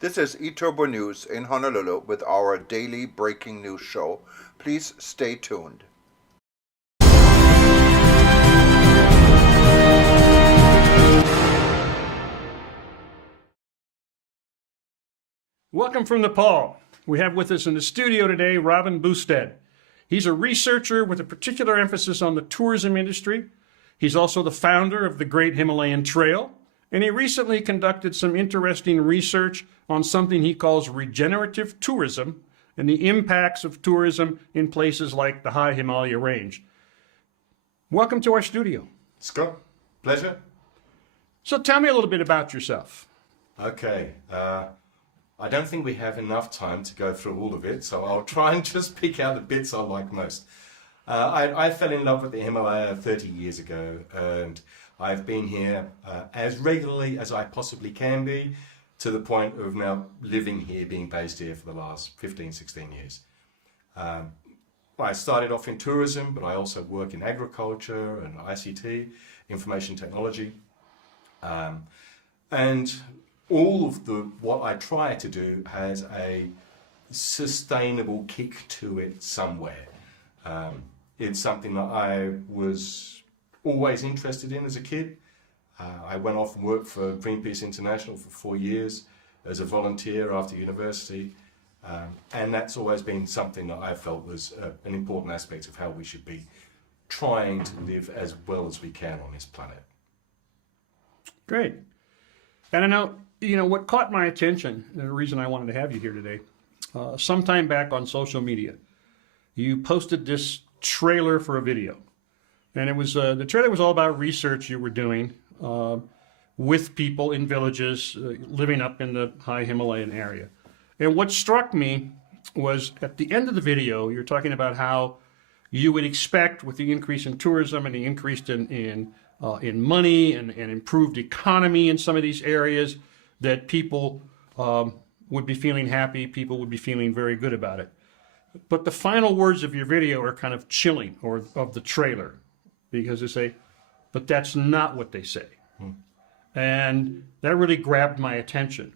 This is eTurbo News in Honolulu with our daily breaking news show. Please stay tuned. Welcome from Nepal. We have with us in the studio today Robin Boosted. He's a researcher with a particular emphasis on the tourism industry. He's also the founder of the Great Himalayan Trail, and he recently conducted some interesting research on something he calls regenerative tourism and the impacts of tourism in places like the High Himalaya Range. Welcome to our studio. Scott, pleasure. So tell me a little bit about yourself. Okay, I don't think we have enough time to go through all of it, so I'll try and just pick out the bits I like most. I fell in love with the Himalaya 30 years ago, and I've been here as regularly as I possibly can be, to the point of now living here, being based here for the last 15, 16 years. I started off in tourism, but I also work in agriculture and ICT, information technology. And all of what I try to do has a sustainable kick to it somewhere. It's something that I was always interested in as a kid. I went off and worked for Greenpeace International for 4 years as a volunteer after university. And that's always been something that I felt was an important aspect of how we should be trying to live as well as we can on this planet. Great. And I know, what caught my attention, the reason I wanted to have you here today, sometime back on social media, you posted this trailer for a video. And it was the trailer was all about research you were doing with people in villages living up in the high Himalayan area. And what struck me was at the end of the video, you're talking about how you would expect, with the increase in tourism and the increase in money and improved economy in some of these areas, that people would be feeling happy, people would be feeling very good about it. But the final words of your video are kind of chilling, or of the trailer, because they say, but that's not what they say. And that really grabbed my attention.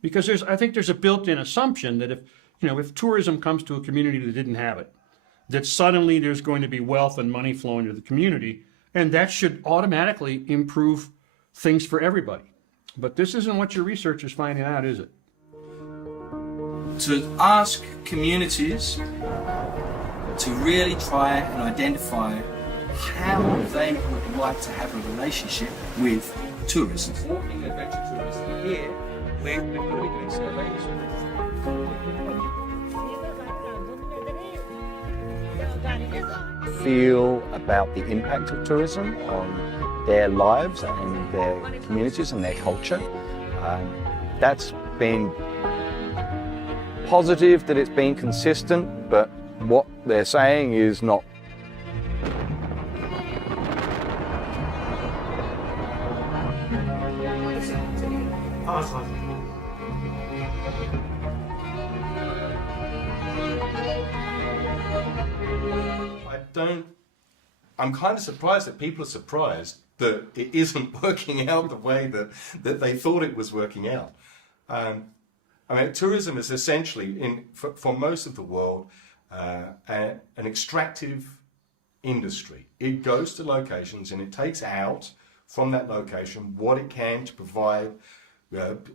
Because I think there's a built-in assumption that if tourism comes to a community that didn't have it, that suddenly there's going to be wealth and money flowing to the community, and that should automatically improve things for everybody. But this isn't what your research is finding out, is it? To ask communities to really try and identify how they would like to have a relationship with tourism. Walking adventure tourism here, we're going to be doing surveys. Feel about the impact of tourism on their lives and their communities and their culture. That's been positive, that it's been consistent, but what they're saying is not. I'm kind of surprised that people are surprised that it isn't working out the way that they thought it was working out. Tourism is essentially, for most of the world, an extractive industry. It goes to locations and it takes out from that location what it can to provide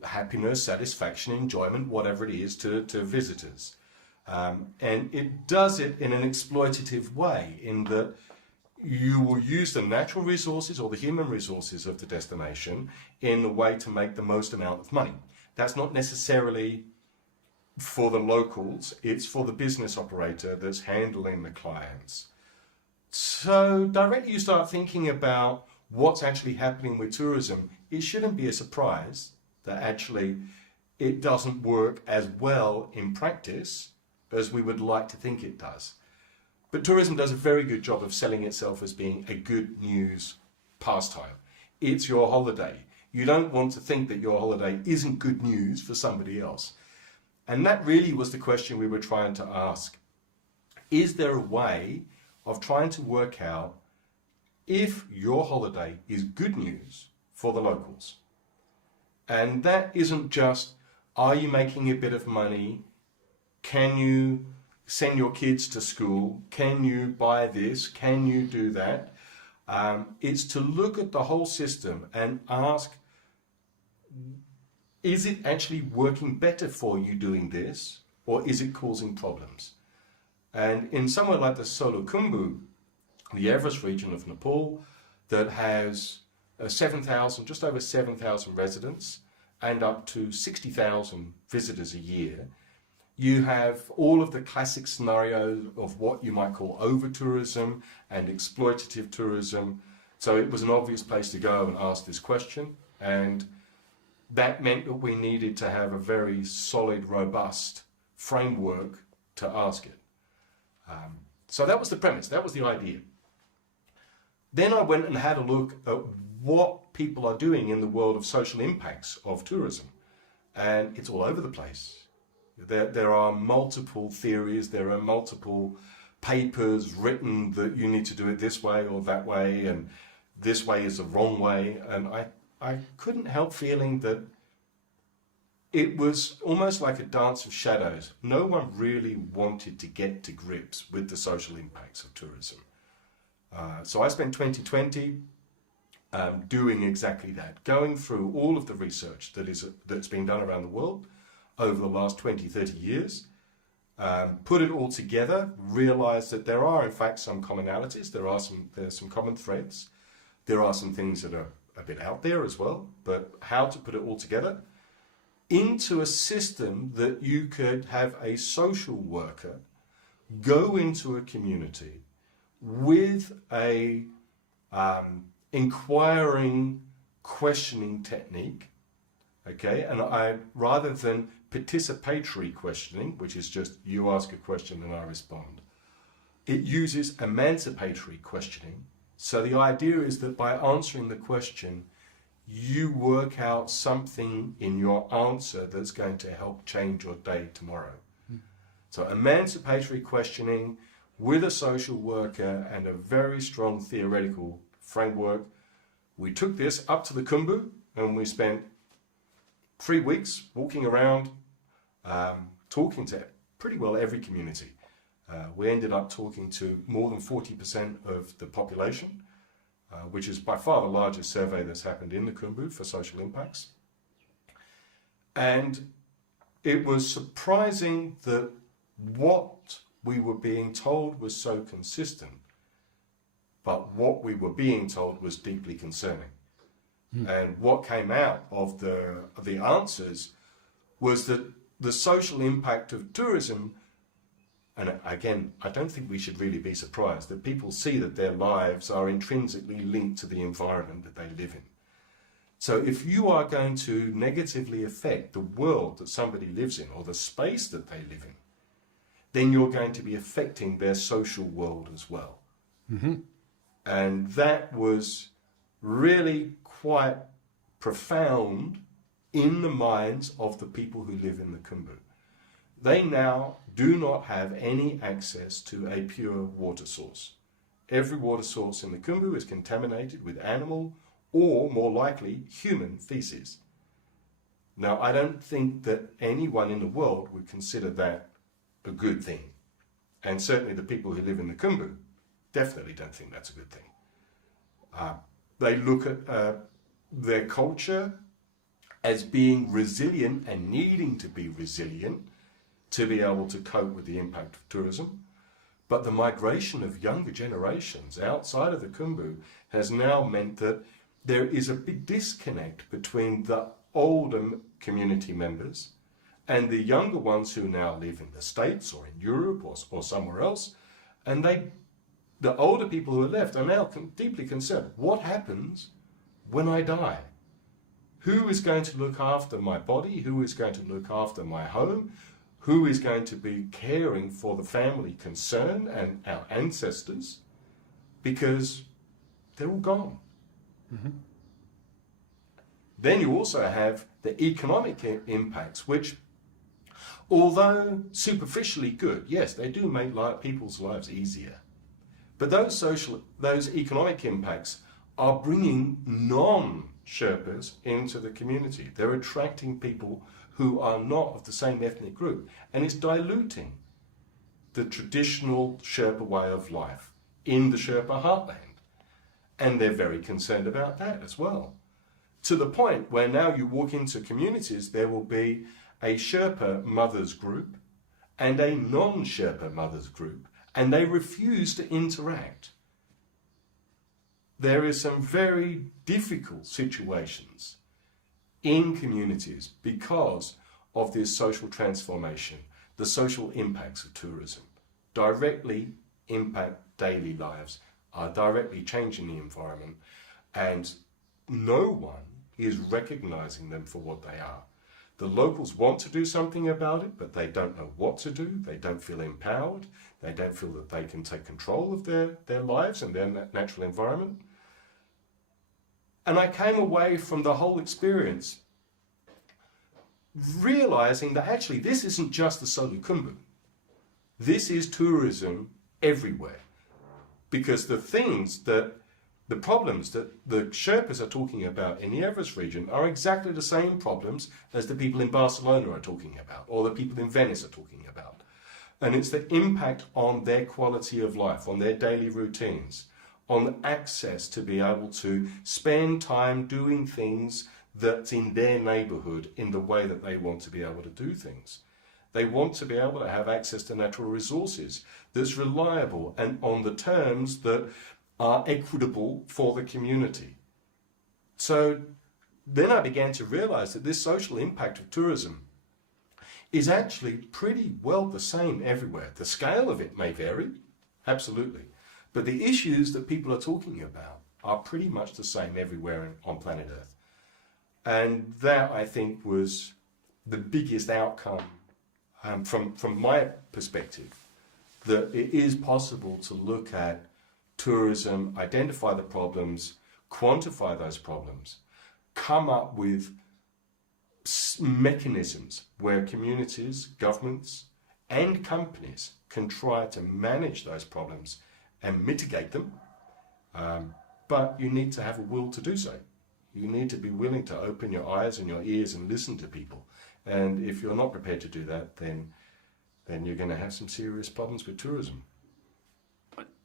happiness, satisfaction, enjoyment, whatever it is to visitors. And it does it in an exploitative way, in that you will use the natural resources or the human resources of the destination in a way to make the most amount of money. That's not necessarily for the locals, it's for the business operator that's handling the clients. So directly you start thinking about what's actually happening with tourism, it shouldn't be a surprise that actually it doesn't work as well in practice as we would like to think it does. But tourism does a very good job of selling itself as being a good news pastime. It's your holiday. You don't want to think that your holiday isn't good news for somebody else. And that really was the question we were trying to ask. Is there a way of trying to work out if your holiday is good news for the locals? And that isn't just, Are you making a bit of money? Can you send your kids to school? Can you buy this? Can you do that? It's to look at the whole system and ask, is it actually working better for you doing this, or is it causing problems? And in somewhere like the Solukhumbu, the Everest region of Nepal, that has 7,000, just over 7,000 residents and up to 60,000 visitors a year, you have all of the classic scenarios of what you might call over-tourism and exploitative tourism. So it was an obvious place to go and ask this question, and that meant that we needed to have a very solid, robust framework to ask it. So that was the premise, that was the idea. Then I went and had a look at what people are doing in the world of social impacts of tourism, and it's all over the place. There are multiple theories, there are multiple papers written that you need to do it this way or that way, and this way is the wrong way, and I couldn't help feeling that it was almost like a dance of shadows. No one really wanted to get to grips with the social impacts of tourism. So I spent 2020 doing exactly that, going through all of the research that's been done around the world over the last 20, 30 years, put it all together, realize that there are in fact some commonalities, there's some common threads, there are some things that are a bit out there as well, but how to put it all together into a system that you could have a social worker go into a community with a inquiring, questioning technique, okay? And rather than participatory questioning, which is just you ask a question and I respond, it uses emancipatory questioning. So the idea is that by answering the question, you work out something in your answer that's going to help change your day tomorrow. So emancipatory questioning with a social worker and a very strong theoretical framework. We took this up to the Khumbu and we spent 3 weeks walking around, talking to pretty well every community. We ended up talking to more than 40% of the population, which is by far the largest survey that's happened in the Khumbu for social impacts. And it was surprising that what we were being told was so consistent, but what we were being told was deeply concerning. And what came out of the answers was that the social impact of tourism, and again, I don't think we should really be surprised that people see that their lives are intrinsically linked to the environment that they live in. So if you are going to negatively affect the world that somebody lives in or the space that they live in, then you're going to be affecting their social world as well. And that was really quite profound in the minds of the people who live in the Khumbu. They now do not have any access to a pure water source. Every water source in the Khumbu is contaminated with animal or, more likely, human feces. Now, I don't think that anyone in the world would consider that a good thing. And certainly the people who live in the Khumbu definitely don't think that's a good thing. They look at their culture as being resilient and needing to be resilient to be able to cope with the impact of tourism. But the migration of younger generations outside of the Khumbu has now meant that there is a big disconnect between the older community members and the younger ones who now live in the States or in Europe or somewhere else. And the older people who are left are now deeply concerned. What happens when I die? Who is going to look after my body? Who is going to look after my home? Who is going to be caring for the family concerned and our ancestors? Because they're all gone. Then you also have the economic impacts, which, although superficially good, yes, they do make people's lives easier. But those economic impacts are bringing Sherpas into the community. They're attracting people who are not of the same ethnic group, and it's diluting the traditional Sherpa way of life in the Sherpa heartland. And they're very concerned about that as well. To the point where now you walk into communities, there will be a Sherpa mothers group and a non-Sherpa mothers group, and they refuse to interact. There is some very difficult situations in communities because of this social transformation. The social impacts of tourism directly impact daily lives, are directly changing the environment, and no one is recognizing them for what they are. The locals want to do something about it, but they don't know what to do. They don't feel empowered. They don't feel that they can take control of their lives and their natural environment. And I came away from the whole experience realizing that actually this isn't just the Solukhumbu. This is tourism everywhere. Because the problems that the Sherpas are talking about in the Everest region are exactly the same problems as the people in Barcelona are talking about, or the people in Venice are talking about. And it's the impact on their quality of life, on their daily routines, on access to be able to spend time doing things that's in their neighborhood in the way that they want to be able to do things. They want to be able to have access to natural resources that's reliable and on the terms that are equitable for the community. So then I began to realize that this social impact of tourism is actually pretty well the same everywhere. The scale of it may vary, absolutely, but the issues that people are talking about are pretty much the same everywhere on planet Earth. And that, I think, was the biggest outcome from my perspective, that it is possible to look at tourism, identify the problems, quantify those problems, come up with mechanisms where communities, governments, and companies can try to manage those problems and mitigate them. But you need to have a will to do so. You need to be willing to open your eyes and your ears and listen to people. And if you're not prepared to do that, then you're going to have some serious problems with tourism.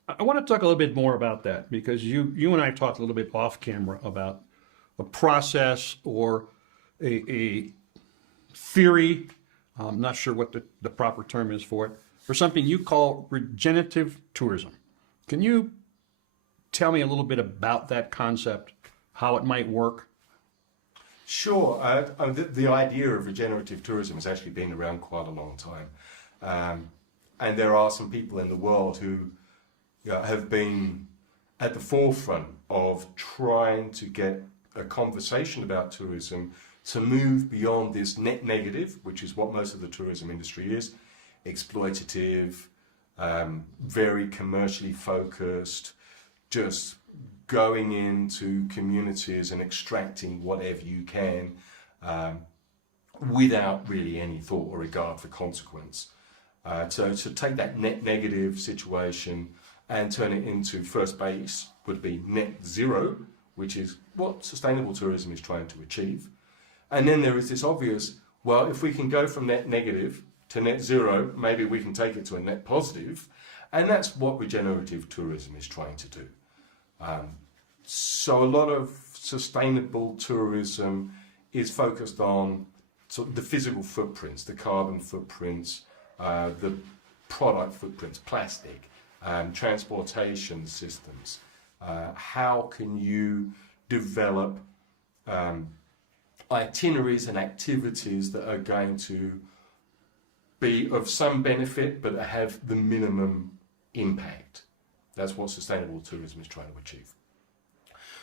I want to talk a little bit more about that, because you and I talked a little bit off camera about a process or a theory, I'm not sure what the proper term is for it, or something you call regenerative tourism. Can you tell me a little bit about that concept, how it might work? Sure. The idea of regenerative tourism has actually been around quite a long time. And there are some people in the world who have been at the forefront of trying to get a conversation about tourism to move beyond this net negative, which is what most of the tourism industry is, exploitative, very commercially focused, just going into communities and extracting whatever you can without really any thought or regard for consequence. So to take that net negative situation and turn it into first base would be net zero, which is what sustainable tourism is trying to achieve. And then there is this obvious, well, if we can go from net negative to net zero, maybe we can take it to a net positive. And that's what regenerative tourism is trying to do. So a lot of sustainable tourism is focused on sort of the physical footprints, the carbon footprints, the product footprints, plastic, transportation systems. How can you develop itineraries and activities that are going to be of some benefit but have the minimum impact? That's what sustainable tourism is trying to achieve.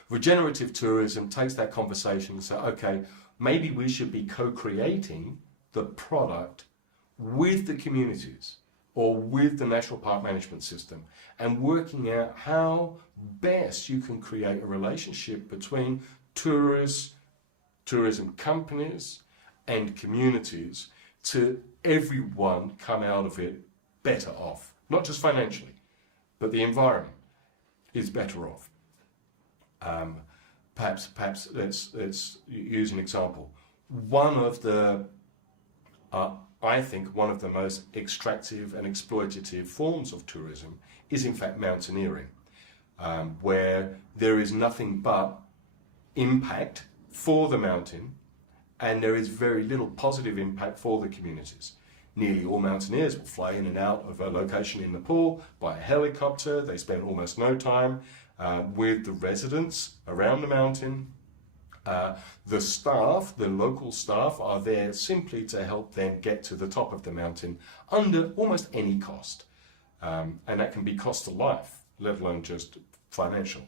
Regenerative tourism takes that conversation and says, okay, maybe we should be co-creating the product with the communities or with the national park management system and working out how best you can create a relationship between tourists, tourism companies and communities to everyone come out of it better off, not just financially, but the environment is better off. perhaps let's use an example. One of the, I think, one of the most extractive and exploitative forms of tourism is in fact mountaineering, where there is nothing but impact for the mountain, and there is very little positive impact for the communities. Nearly all mountaineers will fly in and out of a location in Nepal by a helicopter. They spend almost no time with the residents around the mountain. The staff, the local staff, are there simply to help them get to the top of the mountain under almost any cost. And that can be cost of life, let alone just financial.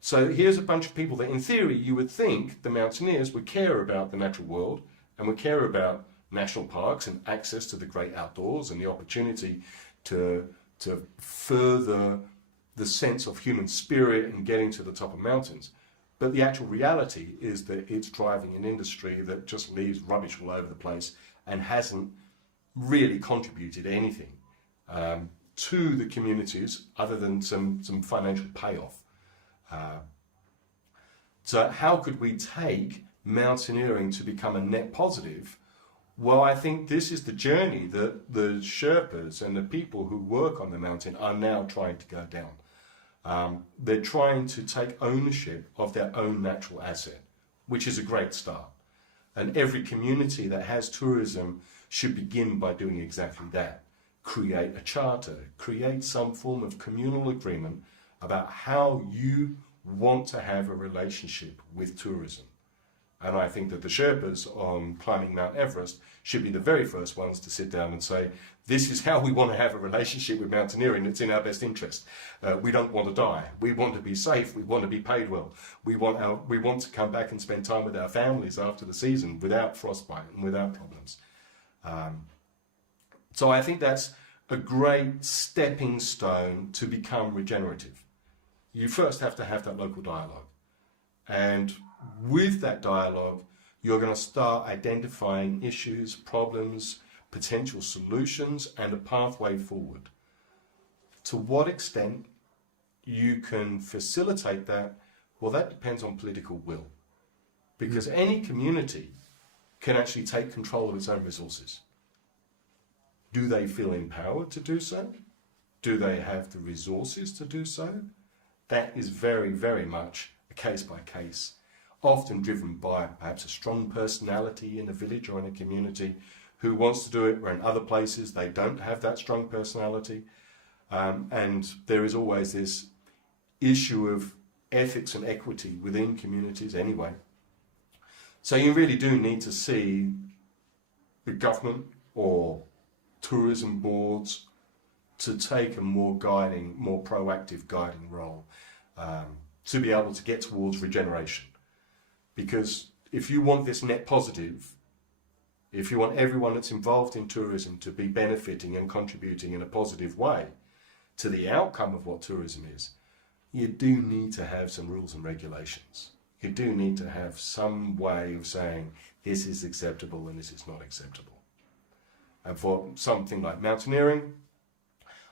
So here's a bunch of people that in theory you would think the mountaineers would care about the natural world and would care about national parks and access to the great outdoors and the opportunity to further the sense of human spirit and getting to the top of mountains. But the actual reality is that it's driving an industry that just leaves rubbish all over the place and hasn't really contributed anything to the communities other than some financial payoff. So how could we take mountaineering to become a net positive? Well, I think this is the journey that the Sherpas and the people who work on the mountain are now trying to go down. They're trying to take ownership of their own natural asset, which is a great start. And every community that has tourism should begin by doing exactly that. Create a charter, create some form of communal agreement about how you want to have a relationship with tourism. And I think that the Sherpas on climbing Mount Everest should be the very first ones to sit down and say, this is how we want to have a relationship with mountaineering. It's in our best interest. We don't want to die. We want to be safe. We want to be paid well. We want to come back and spend time with our families after the season without frostbite and without problems. So I think that's a great stepping stone to become regenerative. You first have to have that local dialogue. And with that dialogue, you're going to start identifying issues, problems, potential solutions, and a pathway forward. To what extent you can facilitate that, well, that depends on political will. Because any community can actually take control of its own resources. Do they feel empowered to do so? Do they have the resources to do so? That is very, very much a case by case, often driven by perhaps a strong personality in a village or in a community who wants to do it, where in other places they don't have that strong personality. And there is always this issue of ethics and equity within communities anyway. So you really do need to see the government or tourism boards to take a more guiding, more proactive guiding role to be able to get towards regeneration. Because if you want this net positive, if you want everyone that's involved in tourism to be benefiting and contributing in a positive way to the outcome of what tourism is, you do need to have some rules and regulations. You do need to have some way of saying this is acceptable and this is not acceptable. And for something like mountaineering,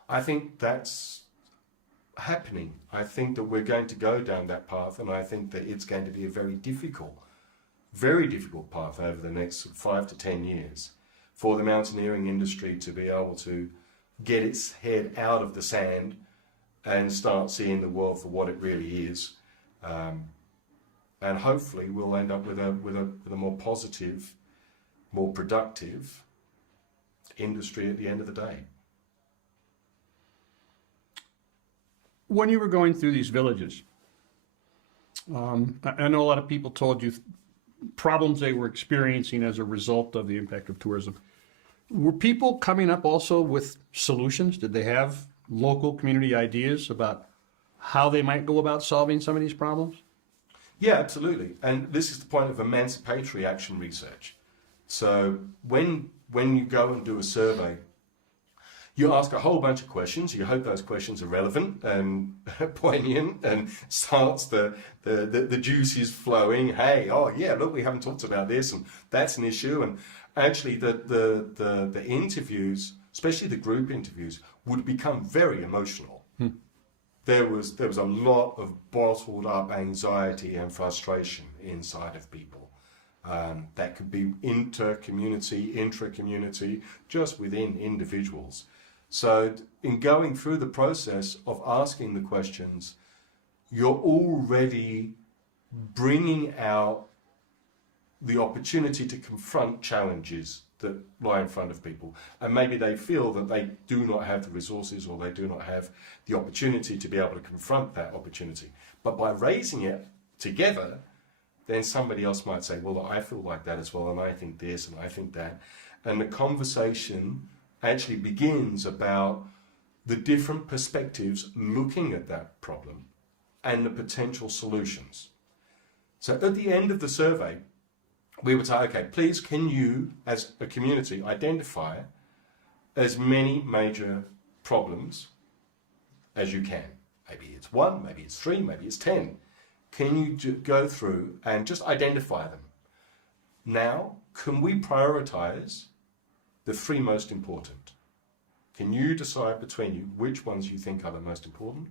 I think that's happening. I think that we're going to go down that path, and I think that it's going to be a very difficult path over the next 5 to 10 years for the mountaineering industry to be able to get its head out of the sand and start seeing the world for what it really is. And hopefully we'll end up with a more positive, more productive industry at the end of the day. When you were going through these villages, I know a lot of people told you problems they were experiencing as a result of the impact of tourism. Were people coming up also with solutions? Did they have local community ideas about how they might go about solving some of these problems? Yeah, absolutely. And this is the point of emancipatory action research. So when you go and do a survey, you ask a whole bunch of questions. You hope those questions are relevant and poignant and starts the juices flowing. Hey, oh yeah, look, we haven't talked about this, and that's an issue. And actually the interviews, especially the group interviews, would become very emotional. there was a lot of bottled up anxiety and frustration inside of people. That could be inter-community, intra-community, just within individuals. So in going through the process of asking the questions, you're already bringing out the opportunity to confront challenges that lie in front of people. And maybe they feel that they do not have the resources or they do not have the opportunity to be able to confront that opportunity. But by raising it together, then somebody else might say, well, I feel like that as well, and I think this, and I think that. And the conversation actually begins about the different perspectives looking at that problem and the potential solutions. So at the end of the survey, we would say, okay, please can you, as a community, identify as many major problems as you can. Maybe it's 1, maybe it's 3, maybe it's 10. Can you go through and just identify them? Now, can we prioritize the 3 most important? Can you decide between you which ones you think are the most important?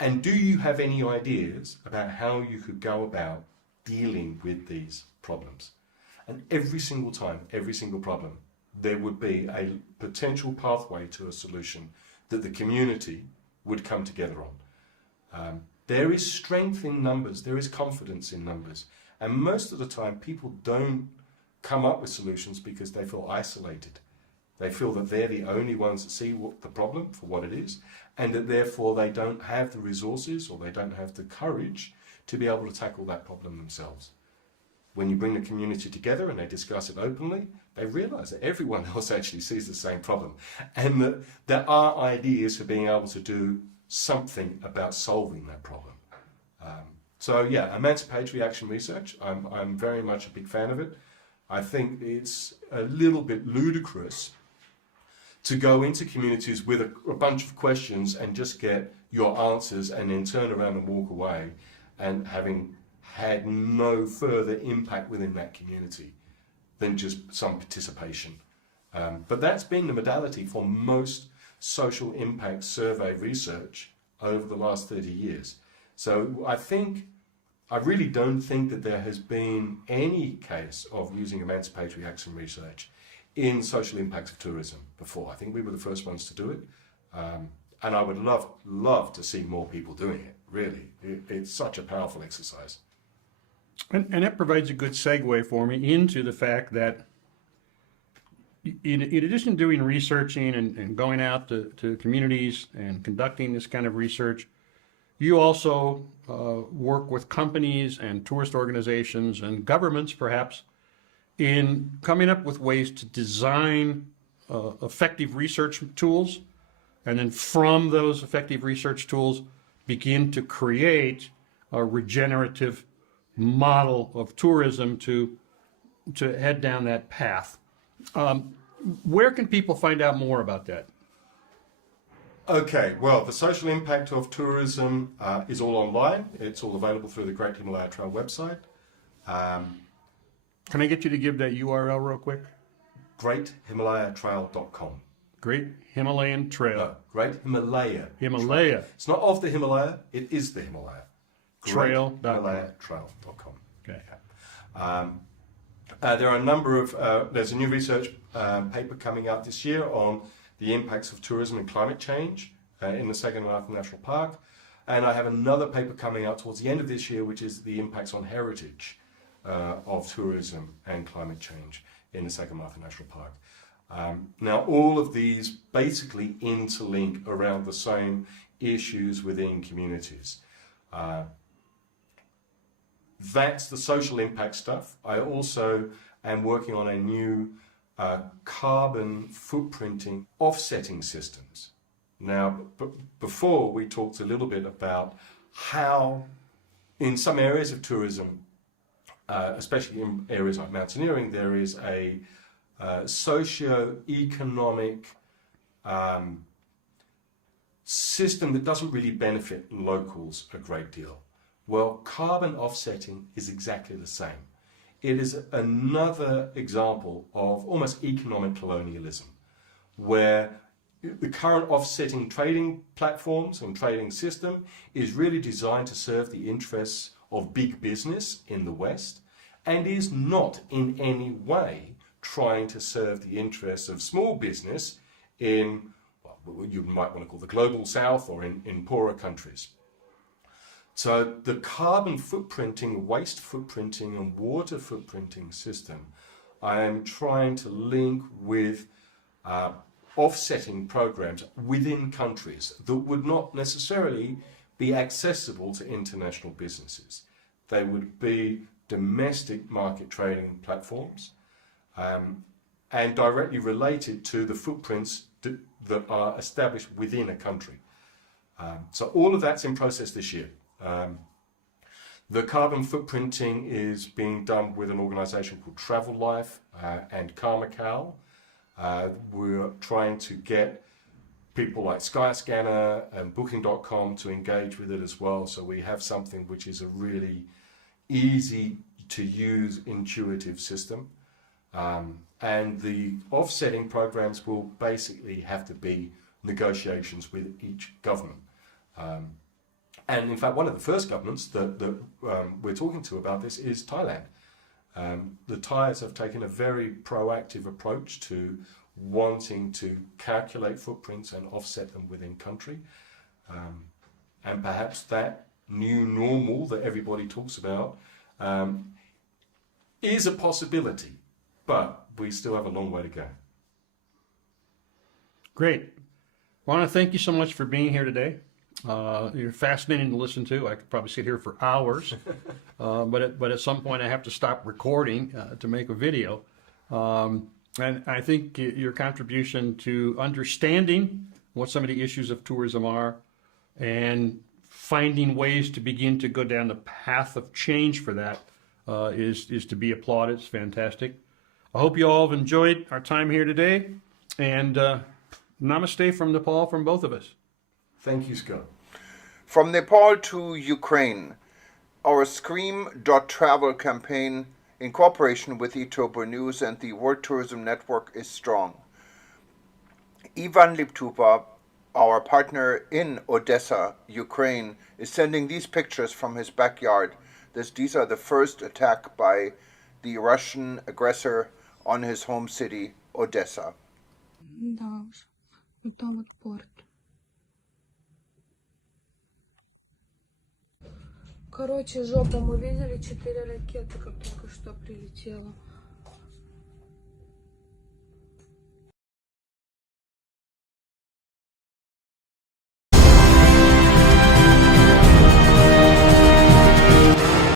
And do you have any ideas about how you could go about dealing with these problems? And every single time, every single problem, there would be a potential pathway to a solution that the community would come together on. There is strength in numbers, there is confidence in numbers. And most of the time, people don't come up with solutions because they feel isolated. They feel that they're the only ones that see the problem for what it is, and that therefore they don't have the resources or they don't have the courage to be able to tackle that problem themselves. When you bring the community together and they discuss it openly, they realize that everyone else actually sees the same problem, and that there are ideas for being able to do something about solving that problem. So yeah, emancipatory action research, I'm very much a big fan of it. I think it's a little bit ludicrous to go into communities with a bunch of questions and just get your answers and then turn around and walk away and having had no further impact within that community than just some participation. But that's been the modality for most social impact survey research over the last 30 years. So I really don't think that there has been any case of using emancipatory action research in social impacts of tourism before. I think we were the first ones to do it. And I would love to see more people doing it, really. It's such a powerful exercise. And that provides a good segue for me into the fact that in addition to doing researching and going out to communities and conducting this kind of research, you also work with companies and tourist organizations and governments, perhaps, in coming up with ways to design effective research tools, and then from those effective research tools begin to create a regenerative model of tourism to head down that path. Where can people find out more about that? Okay, well, the social impact of tourism is all online. It's all available through the Great Himalaya Trail website. Can I get you to give that URL real quick? GreatHimalayaTrail.com. Great Himalayan Trail. No, Great Himalaya. Himalaya. Trail. It's not of the Himalaya, it is the Himalaya. Trail.com. GreatHimalayaTrail.com. Okay. There are a number of, there's a new research paper coming out this year on the impacts of tourism and climate change in the Sagarmatha National Park. And I have another paper coming out towards the end of this year, which is the impacts on heritage of tourism and climate change in the Sagarmatha National Park. Now, all of these basically interlink around the same issues within communities. That's the social impact stuff. I also am working on a new carbon footprinting offsetting systems. Now, before we talked a little bit about how in some areas of tourism, especially in areas like mountaineering, there is a socio-economic system that doesn't really benefit locals a great deal. Well, carbon offsetting is exactly the same. It is another example of almost economic colonialism, where the current offsetting trading platforms and trading system is really designed to serve the interests of big business in the West and is not in any way trying to serve the interests of small business in what you might want to call the global South or in poorer countries. So the carbon footprinting, waste footprinting and water footprinting system, I am trying to link with offsetting programs within countries that would not necessarily be accessible to international businesses. They would be domestic market trading platforms and directly related to the footprints that are established within a country. So all of that's in process this year. The carbon footprinting is being done with an organisation called Travel Life and Karmacal. We're trying to get people like Skyscanner and Booking.com to engage with it as well. So we have something which is a really easy to use, intuitive system. And the offsetting programs will basically have to be negotiations with each government. And in fact, one of the first governments that we're talking to about this is Thailand. The Thais have taken a very proactive approach to wanting to calculate footprints and offset them within country. And perhaps that new normal that everybody talks about is a possibility, but we still have a long way to go. Great. I want to thank you so much for being here today. You're fascinating to listen to. I could probably sit here for hours, but at some point I have to stop recording to make a video. And I think your contribution to understanding what some of the issues of tourism are and finding ways to begin to go down the path of change for that is to be applauded. It's fantastic. I hope you all have enjoyed our time here today, and namaste from Nepal from both of us. Thank you, Scott. From Nepal to Ukraine, our Scream.travel campaign in cooperation with eTurbo News and the World Tourism Network is strong. Ivan Liptupa, our partner in Odessa, Ukraine, is sending these pictures from his backyard. These are the first attack by the Russian aggressor on his home city, Odessa. Да уж, вот там вот порт. Короче, жопа, мы видели 4 ракеты, как только что прилетело.